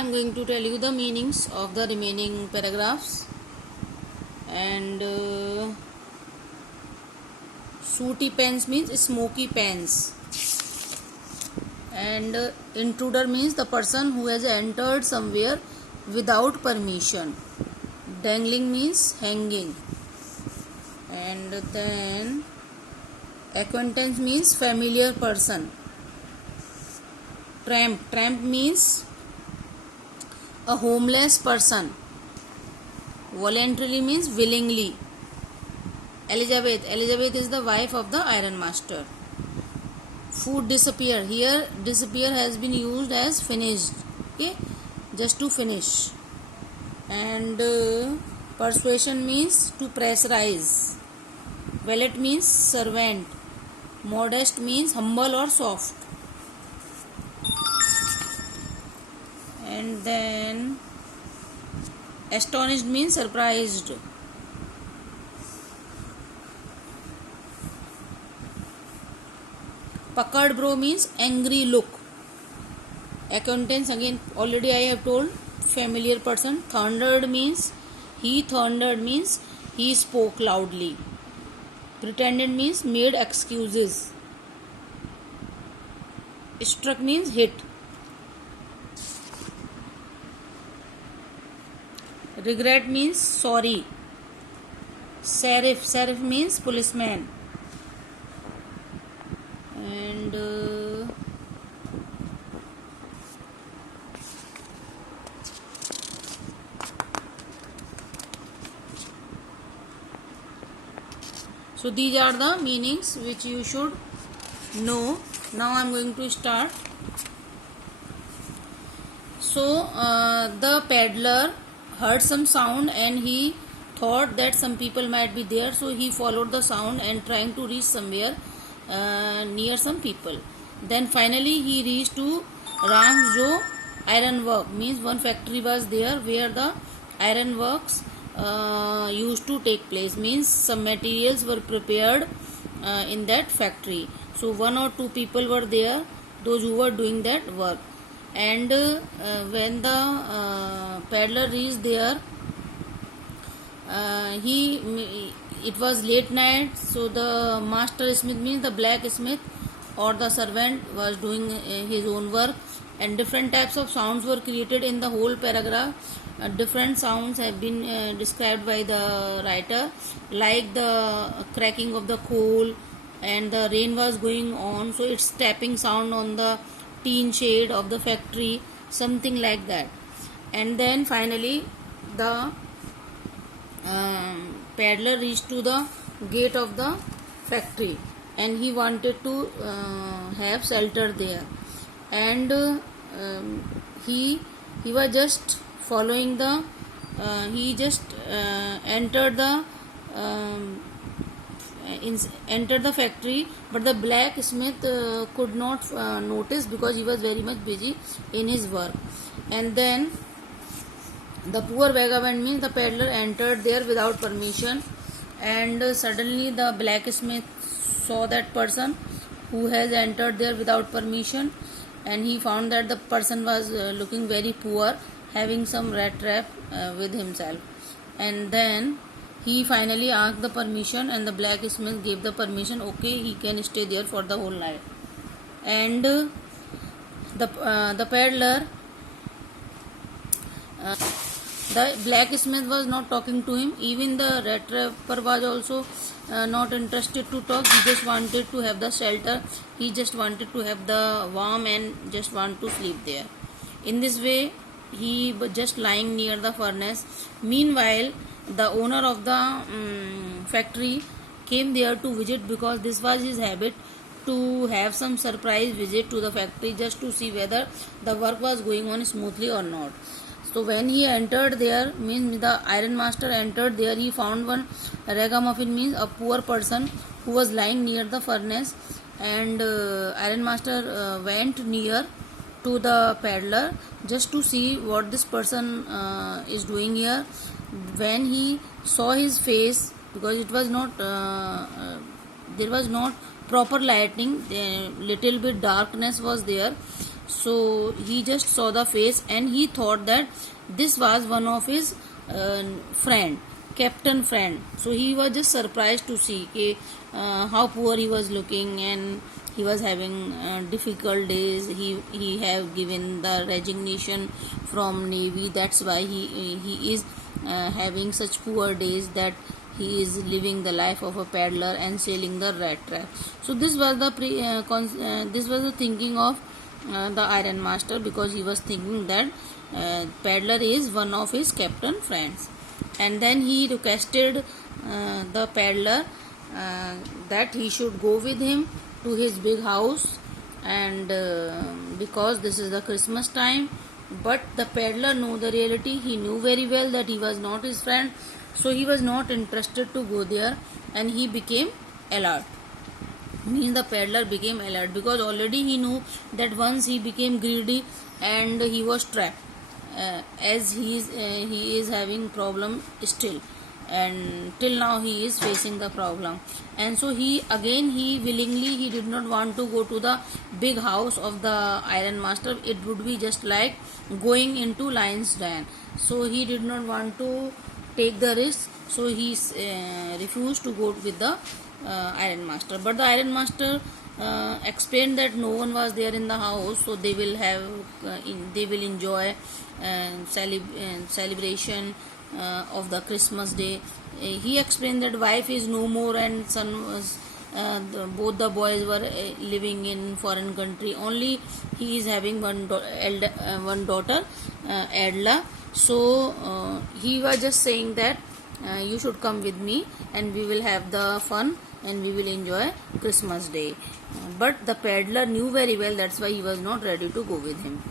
I am going to tell you the meanings of the remaining paragraphs. And sooty pants means smoky pants. And intruder means the person who has entered somewhere without permission. Dangling means hanging. And then acquaintance means familiar person. Tramp means a homeless person. Voluntarily means willingly. Elizabeth is the wife of the iron master. Food disappear. Here disappear has been used as finished. Okay, just to finish. And persuasion means to pressurize. Valet means servant. Modest means humble or soft. And then astonished means surprised. Puckered brow means angry look. Acquaintance, again already I have told, familiar person. Thundered means he spoke loudly. Pretended means made excuses. Struck means hit. Regret means sorry. Sheriff means policeman. And so these are the meanings which you should know. Now I am going to start. So the peddler heard some sound and he thought that some people might be there, so he followed the sound and trying to reach somewhere near some people. Then finally he reached to Ramjo iron work, means one factory was there where the iron works used to take place, means some materials were prepared in that factory. So one or two people were there, those who were doing that work. And when the peddler reached there, it was late night, so the master smith means the blacksmith or the servant was doing his own work, and different types of sounds were created in the whole paragraph. Different sounds have been described by the writer, like the cracking of the coal, and the rain was going on, so it's tapping sound on the tin shade of the factory, something like that. And then finally the peddler reached to the gate of the factory and he wanted to have shelter there. And he was just following the he just entered the factory, but the blacksmith could not notice because he was very much busy in his work. And then the poor vagabond means the peddler entered there without permission, and suddenly the blacksmith saw that person who has entered there without permission, and he found that the person was looking very poor, having some rat trap with himself. And then he finally asked the permission, and the blacksmith gave the permission. Okay, he can stay there for the whole night. And the peddler, the blacksmith was not talking to him. Even the rat trapper was also not interested to talk. He just wanted to have the shelter. He just wanted to have the warm and just want to sleep there. In this way, he was just lying near the furnace. Meanwhile, the owner of the factory came there to visit, because this was his habit to have some surprise visit to the factory just to see whether the work was going on smoothly or not. So when he entered there, means the iron master entered there, he found one ragamuffin, means a poor person who was lying near the furnace. And iron master went near to the peddler just to see what this person is doing here. When he saw his face, because it was not there was not proper lighting, little bit darkness was there, So he just saw the face and he thought that this was one of his friend, captain friend. So he was just surprised to see how poor he was looking, and he was having difficult days. He have given the resignation from navy. That's why he is having such poor days, that he is living the life of a paddler and sailing the rat trap. So this was the this was the thinking of the Iron Master, because he was thinking that paddler is one of his captain friends. And then he requested the paddler that he should go with him to his big house, and because this is the Christmas time. But the paddler knew the reality. He knew very well that he was not his friend, so he was not interested to go there, and he became alert. Means the peddler became alert, because already he knew that once he became greedy and he was trapped, as he is having problem still, and till now he is facing the problem. And so he willingly, he did not want to go to the big house of the Iron Master. It would be just like going into lion's den. So he did not want to take the risk, so he refused to go with the Iron Master. But the Iron Master explained that no one was there in the house, so they will have they will enjoy celebration of the Christmas day. He explained that wife is no more and son was both the boys were living in foreign country. Only he is having one daughter, Adla. So he was just saying that you should come with me and we will have the fun and we will enjoy Christmas day. But the peddler knew very well, that's why he was not ready to go with him.